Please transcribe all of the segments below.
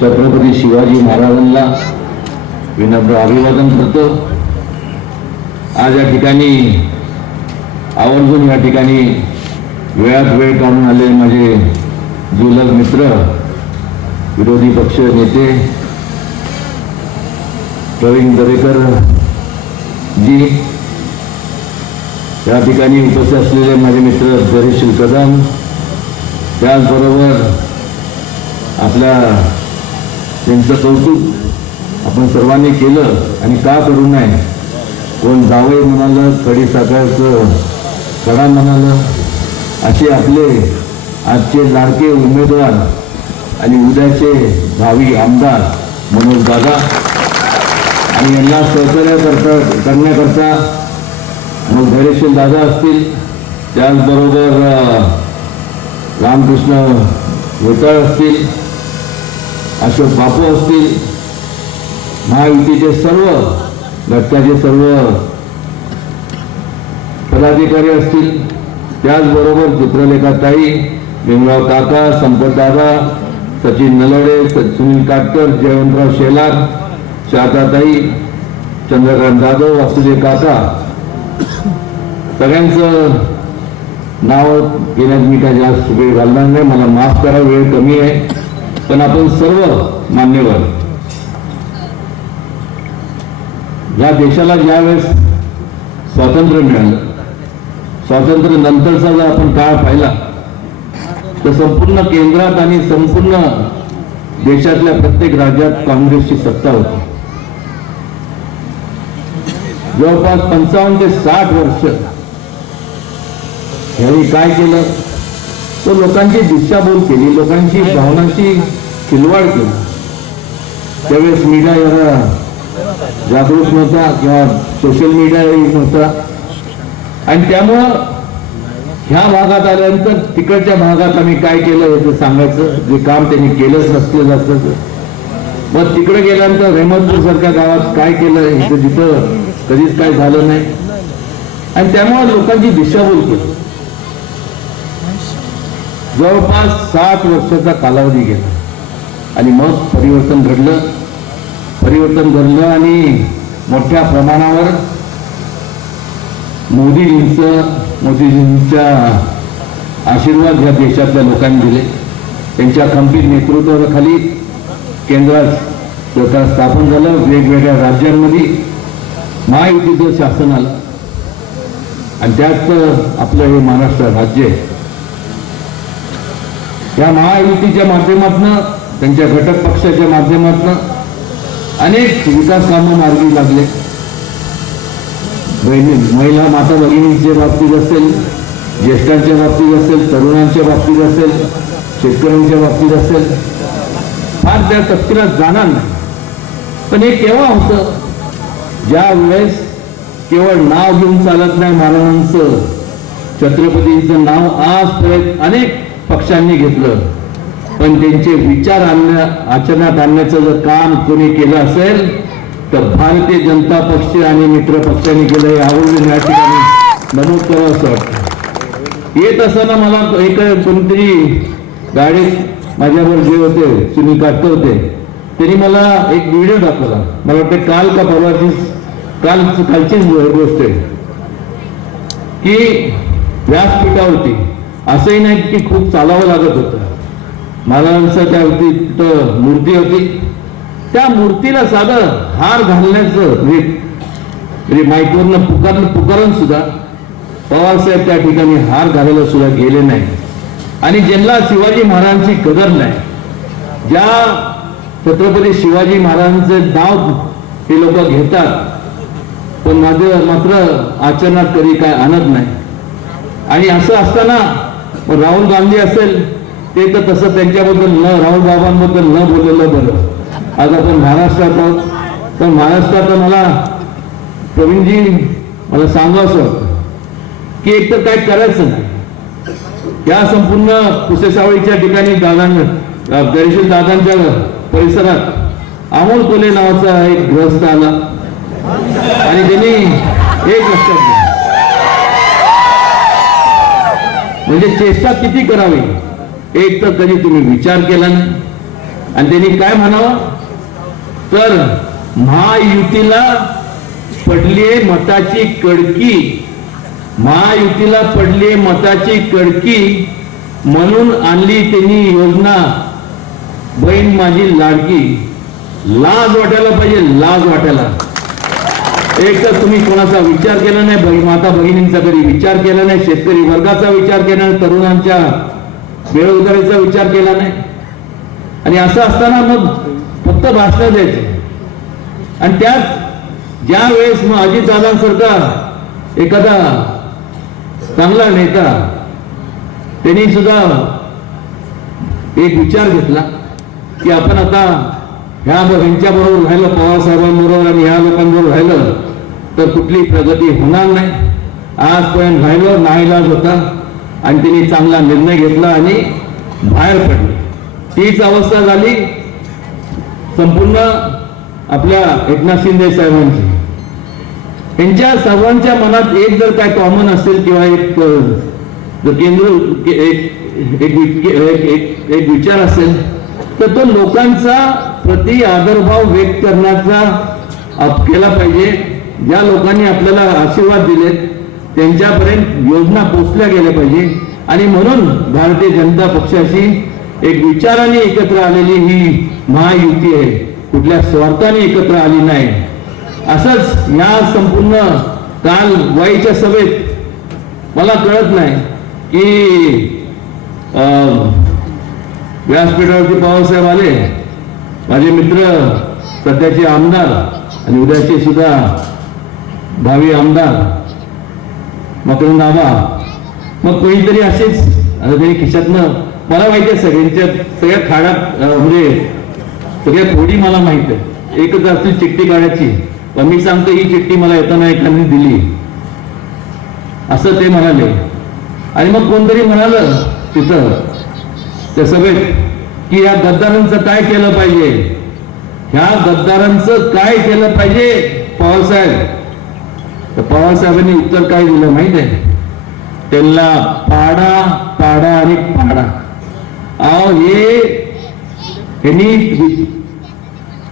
छत्रपती शिवाजी महाराजांना विनम्र अभिवादन करतो. आज या ठिकाणी आवर्जून या ठिकाणी वेळात वेळ काढून आलेले माझे जुलग मित्र विरोधी पक्ष नेते प्रवीण दरेकर जी या ठिकाणी उपस्थित असलेले माझे मित्र धैर्यशील कदम त्याचबरोबर आपल्या त्यांचं कौतुक आपण सर्वांनी केलं आणि का करू नये? कोण जावई म्हणालं कडी साखरचं कडा म्हणालं असे आपले आजचे लाडके उमेदवार आणि उद्याचे भावी आमदार मनोज दादा. आणि यांना सहकार्य करता करण्याकरता मग धैर्यशील दादा असतील. त्याचबरोबर रामकृष्ण वेताळ असतील. अशोक बापू असतील. महायुतीचे सर्व घटकाचे सर्व पदाधिकारी असतील. त्याचबरोबर चित्रलेखाताई भीमराव काका संपतदादा सचिन नलवडे सुनील काटकर जयवंतराव शेलार शारदाताई चंद्रकांत जाधव वासुदेव काका. सगळ्यांचं नाव घेण्यात मी काय जास्त वेळ घालणार नाही. मला माफ करा वेळ कमी आहे. पण आपण सर्व मान्यवर या देशाला ज्यावेळेस स्वातंत्र्य मिळालं स्वातंत्र्य नंतरचा जर आपण काळ पाहिला तर संपूर्ण केंद्रात आणि संपूर्ण देशातल्या प्रत्येक राज्यात काँग्रेसची सत्ता होती. जवळपास पंचावन्न ते साठ वर्ष यांनी काय केलं? तो लोकांची दिशाभूल केली लोकांची भावनांची खिलवाड केली. त्यावेळेस मीडिया एवढा जागरूक नव्हता किंवा सोशल मीडियाही नव्हता. आणि त्यामुळं ह्या भागात आल्यानंतर तिकडच्या भागात आम्ही काय केलं याचं सांगायचं. जे काम त्यांनी केलंच नसलं जातं मग तिकडे गेल्यानंतर रेहमतपूर सारख्या गावात काय केलं? इथं जिथं कधीच काय झालं नाही. आणि त्यामुळे लोकांची दिशाभूल केली. जवळपास सात वर्षाचा कालावधी गेला. आणि मग परिवर्तन घडलं. परिवर्तन घडलं आणि मोठ्या प्रमाणावर मोदीजींचं मोदीजींच्या आशीर्वाद या देशातल्या लोकांनी दिले. त्यांच्या खंबीर नेतृत्वाखाली केंद्रात सरकार स्थापन झालं. वेगवेगळ्या राज्यांमध्ये महायुतीचं शासन आलं. आणि त्यात आपलं हे महाराष्ट्र राज्य आहे. या महायुतीच्या माध्यमातून त्यांच्या घटक पक्षाच्या माध्यमातून अनेक विकास कामं मार्गी लागले. बहिणी महिला माता भगिनींच्या बाबतीत असेल ज्येष्ठांच्या बाबतीत असेल तरुणांच्या बाबतीत असेल शेतकऱ्यांच्या बाबतीत असेल फार त्या तपकिरात जाणार नाही. पण हे केव्हा होतं? ज्या वेळेस केवळ नाव घेऊन चालत नाही महाराजांचं छत्रपतींचं नाव आजपर्यंत अनेक पक्षांनी घेतलं. पण त्यांचे विचार आणण्या आचरणात आणण्याचं जर काम कोणी केलं असेल तर भारतीय जनता पक्ष आणि मित्र पक्षांनी केलं हे आवडून या ठिकाणी. नमूद करावं असं वाटतं. येत असताना मला एक कोणतरी गाडीत माझ्यावर जे होते सुनील काटकर होते त्यांनी मला एक व्हिडिओ दाखवला. मला वाटतं काल का परवाची काल कालचीच गोष्ट आहे. की व्यासपीठावरती असंही नाही की खूप चालावं लागत होतं. महाराजांचा त्या तिथं मूर्ती होती. त्या मूर्तीला साधं हार घालण्याचं माईकवरनं पुकार पुकारून सुद्धा पवारसाहेब त्या ठिकाणी हार घालायला सुद्धा गेले नाही. आणि ज्यांना शिवाजी महाराजांची कदर नाही ज्या छत्रपती शिवाजी महाराजांचं नाव हे लोक घेतात पण माझं मात्र आचरणात कधी काय आणत नाही. आणि असं असताना राहुल गांधी असेल ते तर तसं त्यांच्याबद्दल न राहुल बाबांबद्दल न बोललेलं बरं. आज आपण महाराष्ट्रात आहोत. तर महाराष्ट्रात मला प्रवीणजी मला सांगावं वाटतं की एकतर काय करायचं नाही. या संपूर्ण कुसेसावळीच्या ठिकाणी दादांना गणेशील दादांच्या परिसरात अमोल कोले नावाचा एक ग्रस्त आला. आणि त्यांनी एक लक्षात म्हणजे चेष्टा किती करावी? एक तर कधी तुम्ही विचार केला नाही. आणि त्यांनी काय म्हणावं? तर महायुतीला पडली मताची कडकी महायुतीला पडली मताची कडकी म्हणून आणली त्यांनी योजना. बहीण माझी लाडकी. लाज वाटायला पाहिजे लाज वाटायला. एक तर तुम्ही कोणाचा विचार केला नाही माता भगिनींचा कधी विचार केला नाही शेतकरी वर्गाचा विचार केला नाही तरुणांच्या बेरोजगारीचा विचार केला नाही. आणि असं असताना मग फक्त भाषण द्यायचे. आणि त्यात ज्या वेळेस मग अजितदादांसारखा एखादा चांगला नेता त्यांनी सुद्धा एक विचार घेतला की आपण आता ह्या ह्यांच्या बरोबर राहिलं पवारसाहेबांबरोबर आणि ह्या लोकांबरोबर राहिलं तर कुठली प्रगती होणार नाही. आजपर्यंत राहिलं नाईलाज होता आणि त्यांनी चांगला निर्णय घेतला आणि बाहेर पडले. तीच अवस्था झाली संपूर्ण आपल्या एकनाथ शिंदे साहेबांची. त्यांच्या सर्वांच्या मनात एक जर काय कॉमन असेल किंवा एक जर केंद्र एक एक एक- एक- एक विचार असेल तर तो लोकांचा प्रति आदरभाव व्यक्त करण्याचा केला पाहिजे. ज्या लोकांनी आपल्याला आशीर्वाद दिलेत त्यांच्यापर्यंत योजना पोचल्या गेल्या पाहिजे. आणि म्हणून भारतीय जनता पक्षाशी एक विचाराने एकत्र आलेली ही महायुती आहे. कुठल्या स्वार्थाने एकत्र आली नाही. असंच या संपूर्ण काल वाईच्या सभेत मला कळत नाही की अं, व्यासपीठावरती पवारसाहेब आले. माझे मित्र सध्याचे आमदार आणि उद्याचे सुद्धा भावी आमदार मकरंद आबा मग कोणीतरी असेच आता त्यांनी खिशातनं मला माहिती आहे सगळ्यांच्या सगळ्या खाडा म्हणजे सगळ्या थोडी मला माहीत आहे. एकच असतील चिठ्ठी काढायची. पण मी सांगतो ही चिठ्ठी मला येताना एकाने दिली. असं ते म्हणाले. आणि मग कोणतरी म्हणालं तिथं त्या सभेत की या गद्दारांचं काय केलं पाहिजे? ह्या गद्दारांचं काय केलं पाहिजे? पवारसाहेब तर पवारसाहेबांनी उत्तर काय दिलं माहीत आहे? त्यांना पाडा पाडा आणि पाडा. अहो हे त्यांनी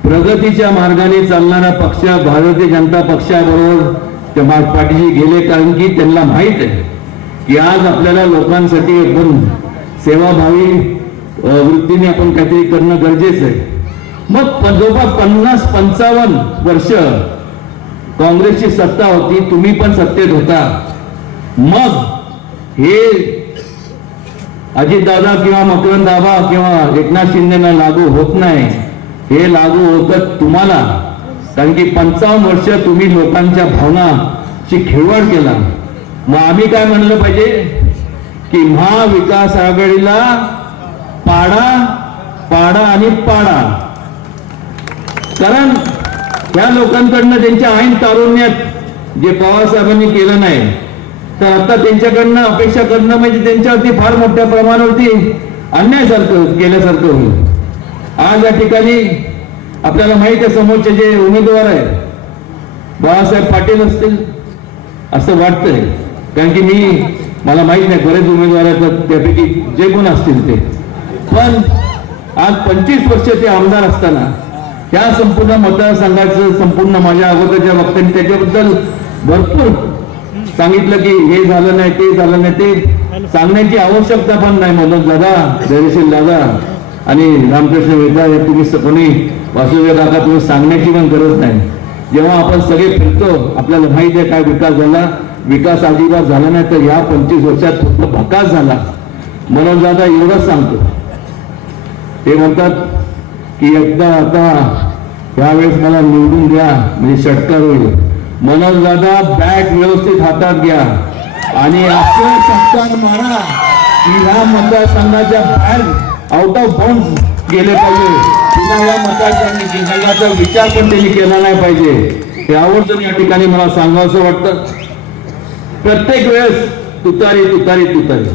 प्रगतीच्या मार्गाने चालणारा पक्ष भारतीय जनता पक्षाबरोबर त्या मार्ग पाठीशी गेले कारण की त्यांना माहीत आहे की आज आपल्याला लोकांसाठी एकदम सेवाभावी वृत्तीने आपण काहीतरी करणं गरजेचं आहे. मग जवळपास पन्नास पंचावन्न वर्ष काँग्रेसची सत्ता होती तुम्ही पण सत्तेत होता. मग हे अजितदादा किंवा मकरंद दादा किंवा एकनाथ शिंदेना लागू होत नाही. हे लागू होतं तुम्हाला. कारण की पंचावन्न वर्ष तुम्ही लोकांच्या भावनाची खेळवाड केला. मग आम्ही काय म्हणलं पाहिजे? की महाविकास आघाडीला पाडा पाडा आणि पाडा. कारण त्या लोकांकडनं त्यांच्या ऐन तारुण्यात जे पवारसाहेबांनी केलं नाही तर आता त्यांच्याकडनं अपेक्षा करणं म्हणजे त्यांच्यावरती फार मोठ्या प्रमाणावरती अन्यायसारखं केल्यासारखं होईल. आज या ठिकाणी आपल्याला माहीत आहे समोरचे जे उमेदवार आहेत बाळासाहेब पाटील असतील असं वाटतंय. कारण की मी मला माहीत नाही बरेच उमेदवार आहेत तर त्यापैकी जे कोण असतील ते. पण आज पंचवीस वर्ष ते आमदार असताना त्या संपूर्ण मतदारसंघाचं संपूर्ण माझ्या अगोदरच्या वक्त्यांनी त्याच्याबद्दल भरपूर सांगितलं की हे झालं नाही ते झालं नाही ते सांगण्याची आवश्यकता पण नाही. मनोज दादा जयशील दादा. आणि रामकृष्ण वेदा हे तुम्ही कोणी वासुदेव दादा तुम्ही सांगण्याची पण गरज नाही. जेव्हा आपण सगळे फिरतो आपल्याला माहिती आहे काय विकास झाला. विकास अजिबात झाला नाही तर या पंचवीस वर्षात फक्त भकास झाला. मनोज दादा एवढंच सांगतो. ते म्हणतात की एकदा आता यावेळेस मला निवडून द्या म्हणजे षटकार होईल. मनोज दादा बॅट व्यवस्थित हातात घ्या. आणि असं षटकार मारा की ह्या मतदारसंघाच्या बाहेर आउट ऑफ बाउंड गेले पाहिजे. पुन्हा या मतदारसंघाचा विचार पण त्यांनी केला नाही पाहिजे. यावर जर या ठिकाणी मला सांगावंसं वाटतं प्रत्येक वेळेस तुतारी तुतारी तुतारी.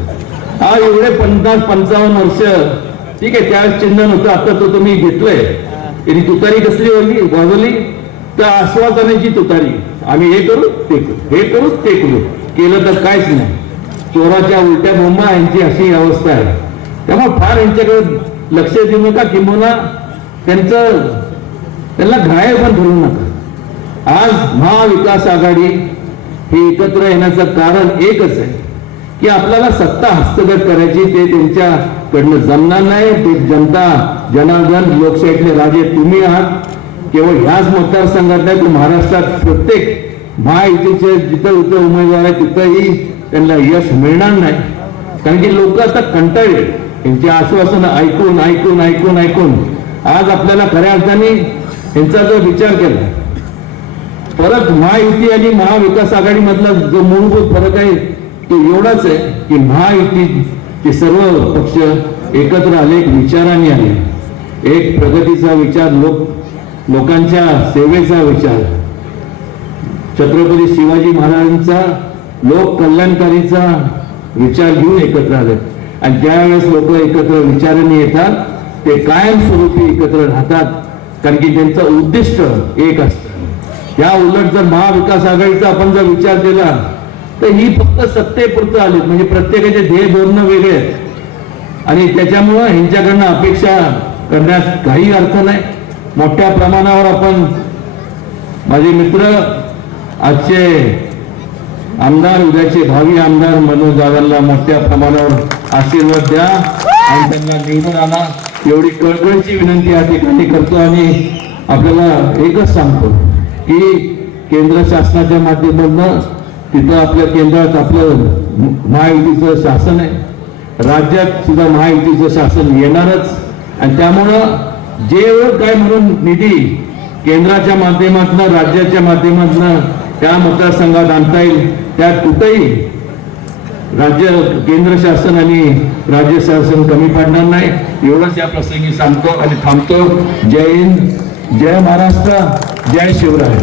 हा एवढे पन्नास पंचावन्न वर्ष ठीक आहे त्यावेळेस चिन्ह नव्हतं आता तो तुम्ही घेतलंय. आणि तुतारी कसली होती वाजवली तर आश्वासनाची तुतारी. आम्ही हे करू ते करू. हे करू ते करू. केलं तर काहीच नाही. चोराच्या उलट्या बोंबा यांची अशी अवस्था आहे. त्यामुळे फार यांच्याकडे लक्ष देऊ नका किंबहुना त्यांचं त्यांना घायल पण धरू नका. आज महाविकास आघाडी हे एकत्र येण्याचं कारण एकच आहे. की आपल्याला सत्ता हस्तगत करायची ते त्यांच्याकडनं जमणार नाही. ते जनता जनार्दन लोकशाहीतले राजे तुम्ही आहात. केवळ ह्याच मतदारसंघात नाही तर महाराष्ट्रात प्रत्येक महायुतीचे जिथं जिथं उमेदवार आहे तिथंही त्यांना यश मिळणार नाही. कारण की लोक आता कंटाळले त्यांची आश्वासनं ऐकून ऐकून ऐकून ऐकून आज आपल्याला खऱ्या अर्थाने यांचा जो विचार केला. परत महायुती आणि महाविकास आघाडीमधला जो मूलभूत फरक आहे तो एवढाच आहे की महायुतीचे सर्व पक्ष एकत्र आले एक विचाराने आले. एक प्रगतीचा विचार लोक लोकांच्या सेवेचा विचार. छत्रपती शिवाजी महाराजांचा लोक कल्याणकारीचा विचार घेऊन एकत्र आले. आणि ज्यावेळेस लोक एकत्र विचाराने येतात ते कायमस्वरूपी एकत्र राहतात कारण की त्यांचं उद्दिष्ट एक असतं. या उलट जर महाविकास आघाडीचा आपण जर विचार केला तर ही फक्त सत्तेपुरतं आली. म्हणजे प्रत्येकाचे ध्येय धोरणं वेगळे आहेत आणि त्याच्यामुळं ह्यांच्याकडनं अपेक्षा करण्यास काही अर्थ नाही. मोठ्या प्रमाणावर आपण माझे मित्र आजचे आमदार उद्याचे भावी आमदार मनोज दादांना मोठ्या प्रमाणावर आशीर्वाद द्या. आणि त्यांना निवडून आणा. एवढी कळकळीची विनंती या ठिकाणी करतो आणि आपल्याला एकच सांगतो की केंद्र शासनाच्या माध्यमातून तिथं आपल्या केंद्रात आपलं महायुतीचं शासन आहे. राज्यात सुद्धा महायुतीचं शासन येणारच. आणि त्यामुळं जे काय म्हणून निधी केंद्राच्या माध्यमातून राज्याच्या माध्यमातून त्या मतदारसंघात आणता येईल त्यात कुठेही राज्य केंद्र शासन आणि राज्य शासन कमी पडणार नाही. एवढंच या प्रसंगी सांगतो आणि थांबतो. जय हिंद जय महाराष्ट्र जय शिवराय.